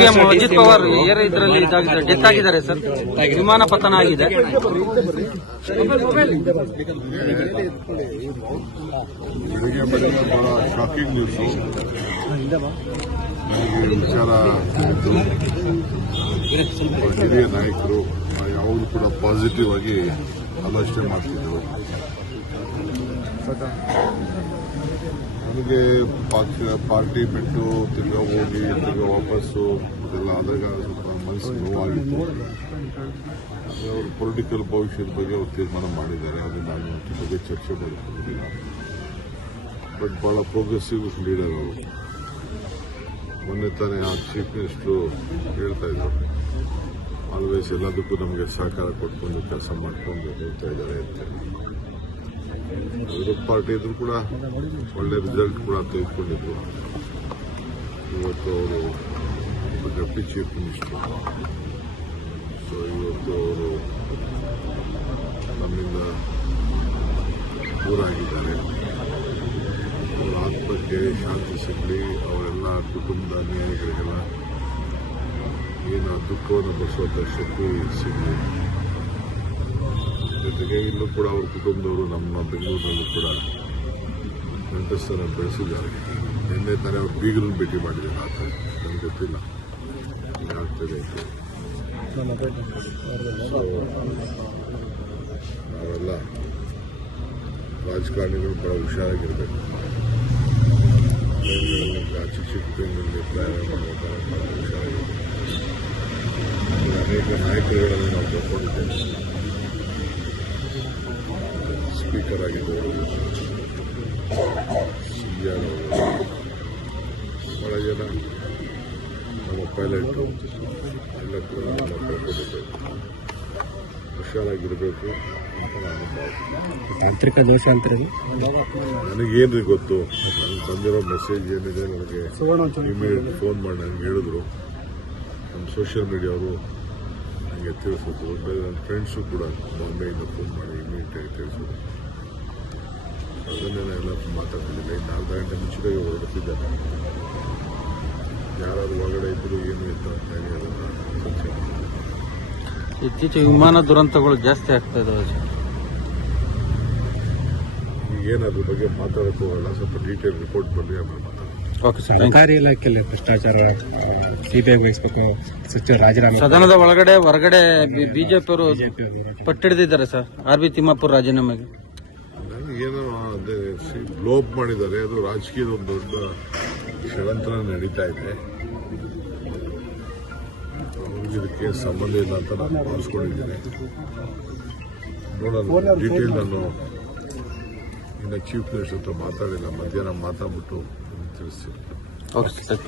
CM Ajit Pawar air ಇದರಲ್ಲಿ death ಆಗಿದ್ದಾರೆ sir. ವಿಮಾನ ಪತನ ಆಗಿದೆ. ಬೆಳಿಗ್ಗೆ ಬಹಳ ಶಾಕಿಂಗ್ ನ್ಯೂಸು. ನನಗೆ ವಿಚಾರ ಆಯಿತು. ಹಿರಿಯ ನಾಯಕರು ಯಾವಾಗಲೂ ಕೂಡ ಪಾಸಿಟಿವ್ ಆಗಿ ಆಲೋಚನೆ ಮಾಡ್ತಿದ್ದರು. ನನಗೆ ಪಾರ್ಟಿ ಬಿಟ್ಟು ತಿರ್ಗಾ ಹೋಗಿ ತಿರ್ಗಾ ವಾಪಸ್ಸು ಅದೆಲ್ಲ ಆದಾಗ ಸ್ವಲ್ಪ ಮನಸ್ಸು ನೋವಾಗಿತ್ತು. ಅವರು ಪೊಲಿಟಿಕಲ್ ಭವಿಷ್ಯದ ಬಗ್ಗೆ ಅವರು ತೀರ್ಮಾನ ಮಾಡಿದ್ದಾರೆ. ಅದು ನಾನು ಅದ್ರ ಬಗ್ಗೆ ಚರ್ಚೆ ಮಾಡಿಕೊಂಡಿಲ್ಲ. ಬಟ್ ಬಹಳ ಪ್ರೋಗ್ರೆಸಿವ್ ಲೀಡರ್ ಅವರು. ಮೊನ್ನೆ ತಾನೇ ಆ ಚೀಫ್ ಮಿನಿಸ್ಟರು ಹೇಳ್ತಾ ಇದ್ರು, ಆಲ್ವೇಸ್ ಎಲ್ಲದಕ್ಕೂ ನಮಗೆ ಸಹಕಾರ ಕೊಟ್ಕೊಂಡು ಕೆಲಸ ಮಾಡ್ಕೊಂಡು ಹೋಗ್ತಾ ಇದ್ದಾರೆ ಅಂತ. ವಿರೋಧ ಪಾರ್ಟಿ ಇದ್ರು ಕೂಡ ಒಳ್ಳೆ ರಿಸಲ್ಟ್ ಕೂಡ ತೆಗೆದುಕೊಂಡಿದ್ರು. ಇವತ್ತು ಅವರು ಡೆಪ್ಟಿ ಚೀಫ್ ಮಿನಿಸ್ಟರ್. ಸೊ ಇವತ್ತು ಅವರು ನಮ್ಮಿಂದ ದೂರ ಆಗಿದ್ದಾರೆ. ಅವರ ಆತ್ಮಕ್ಕೆ ಶಾಂತಿ ಸಿಗಲಿ. ಅವರೆಲ್ಲ ಕುಟುಂಬದ ನ್ಯಾಯಗಳಿಗೆಲ್ಲ ಏನು ದುಃಖವನ್ನು ಬರೆಸುವಂಥ ಶಕ್ತಿ ಸಿಗಲಿ. ಜೊತೆಗೆ ಇಲ್ಲೂ ಕೂಡ ಅವ್ರ ಕುಟುಂಬದವರು ನಮ್ಮ ಬೆಂಗಳೂರಿನಲ್ಲೂ ಕೂಡ ನೆಂಟಸ್ಥಾನ ಬೆಳೆಸಿದ್ದಾರೆ. ನಿನ್ನೆ ತಾನೇ ಅವ್ರ ಬೀಗರನ್ನು ಭೇಟಿ ಮಾಡಿದ್ದಾರೆ. ಆತ ನನಗೆ ಗೊತ್ತಿಲ್ಲ ಏನಾಗ್ತದೆ ಅಂತ. ನಾವೆಲ್ಲ ರಾಜಕಾರಣಿಗಳು ಬಹಳ ಹುಷಾರಾಗಿರ್ಬೇಕು. ಚಿಕ್ಕ ಚಿಕ್ಕ ಬೆಂಗಳೂರಿಗೆ ಪ್ರಯಾಣ ಮಾಡುವಾಗ ಬಹಳ ಹುಷಾರಾಗಿರ್ಬೇಕು. ಅನೇಕ ನಾಯಕರುಗಳನ್ನು ನಾವು ತಗೊಂಡಿದ್ದೇವೆ. ಸ್ಪೀಕರ್ ಆಗಿದ್ದವರು, ಸಿಎಂ ಅವರು, ಬಹಳ ಜನ ನಮ್ಮ ಪೈಲಟು ಎಲ್ಲ ಕೂಡ ನಮ್ಮ ಕಳ್ಕೊಂಡಿದ್ದೇವೆ. ಹುಷಾರಾಗಿರಬೇಕು ಅಂತ ನಾನು ಭಾವಿಸ್ತೀನಿ. ತಾಂತ್ರಿಕ ದೋಷ ಅಂತಾರೆ. ನನಗೇನ್ರಿ ಗೊತ್ತು. ನನಗೆ ಬಂದಿರೋ ಮೆಸೇಜ್ ಏನಿದೆ ನನಗೆ ಇಮಿಡಿಯೇಟ್ ಫೋನ್ ಮಾಡಿ ನನಗೆ ಹೇಳಿದ್ರು. ನಮ್ಮ ಸೋಷಿಯಲ್ ಮೀಡಿಯಾವರು ನನಗೆ ತಿಳಿಸಿದ್ರು. ನನ್ನ ಫ್ರೆಂಡ್ಸು ಕೂಡ ಬಾಂಬೆಯಿಂದ ಫೋನ್ ಮಾಡಿ ಇಮಿಡಿಯೇಟಾಗಿ ತಿಳಿಸಿದ್ರು. ಅದನ್ನೇ ಎಲ್ಲ ಮಾತಾಡ್ತಿದ್ದಿಲ್ಲ. ಇನ್ನು ಅರ್ಧ ಗಂಟೆ ಮುಂಚಿಗೆ ಹೊರಡುತ್ತಿದ್ದಾರೆ. ಯಾರಾದ್ರೂ ಒಳಗಡೆ ಇದ್ರು ಏನು ಇತ್ತು ಅಂತ ಹೇಳಿ ಅದನ್ನು ಚರ್ಚೆ ಮಾಡ್ತಾರೆ. ಇತ್ತೀಚೆಗೆ ವಿಮಾನ ದುರಂತಗಳು ಜಾಸ್ತಿ ಆಗ್ತಾ ಇದಾವೆ ಸರ್. ಈಗೇನು ಅದ್ರ ಬಗ್ಗೆ ಮಾತಾಡೋಕ್ಕೂ ಹೋಗಲ್ಲ. ಸ್ವಲ್ಪ ಡೀಟೇಲ್ ರಿಪೋರ್ಟ್ ಬರಲಿ, ಆಮೇಲೆ ಮಾತಾಡೋಣ. Okay sir. ಸರ್ಕಾರಿ ಇಲಾಖೆಯಲ್ಲಿ ಭ್ರಷ್ಟಾಚಾರ ಸಿಬಿಐ ವಹಿಸಬೇಕು. ಸಚಿವ ರಾಜೀನಾಮೆ. ಸದನದ ಒಳಗಡೆ ಹೊರಗಡೆ ಬಿಜೆಪಿಯವರು ಪಟ್ಟಿಡಿದಿದ್ದಾರೆ ಸರ್. ಆರ್.ಬಿ. ತಿಮ್ಮಾಪುರ್ ರಾಜೀನಾಮೆಗೆ ನನಗೇನೋ ಅದೇ ಲೋಪ್ ಮಾಡಿದ್ದಾರೆ. ಅದು ರಾಜಕೀಯದ ಒಂದು ದೊಡ್ಡ ಷಡ್ಯಂತ್ರ ನಡೀತಾ ಇದೆ. ಇದಕ್ಕೆ ಸಂಬಂಧ ಇಲ್ಲ ಅಂತ ನಾನು ಭಾವಿಸ್ಕೊಂಡಿದ್ದೇನೆ. ನೋಡೋಣ, ಡೀಟೇಲ್ ನಾನು ಇನ್ನು ಚೀಫ್ ಮಿನಿಸ್ಟರ್ ಹತ್ರ ಮಾತಾಡಿಲ್ಲ. ಮಧ್ಯಾಹ್ನ ಮಾತಾಡ್ಬಿಟ್ಟು ತಿಳಿಸ್ತೀನಿ. Okay sir.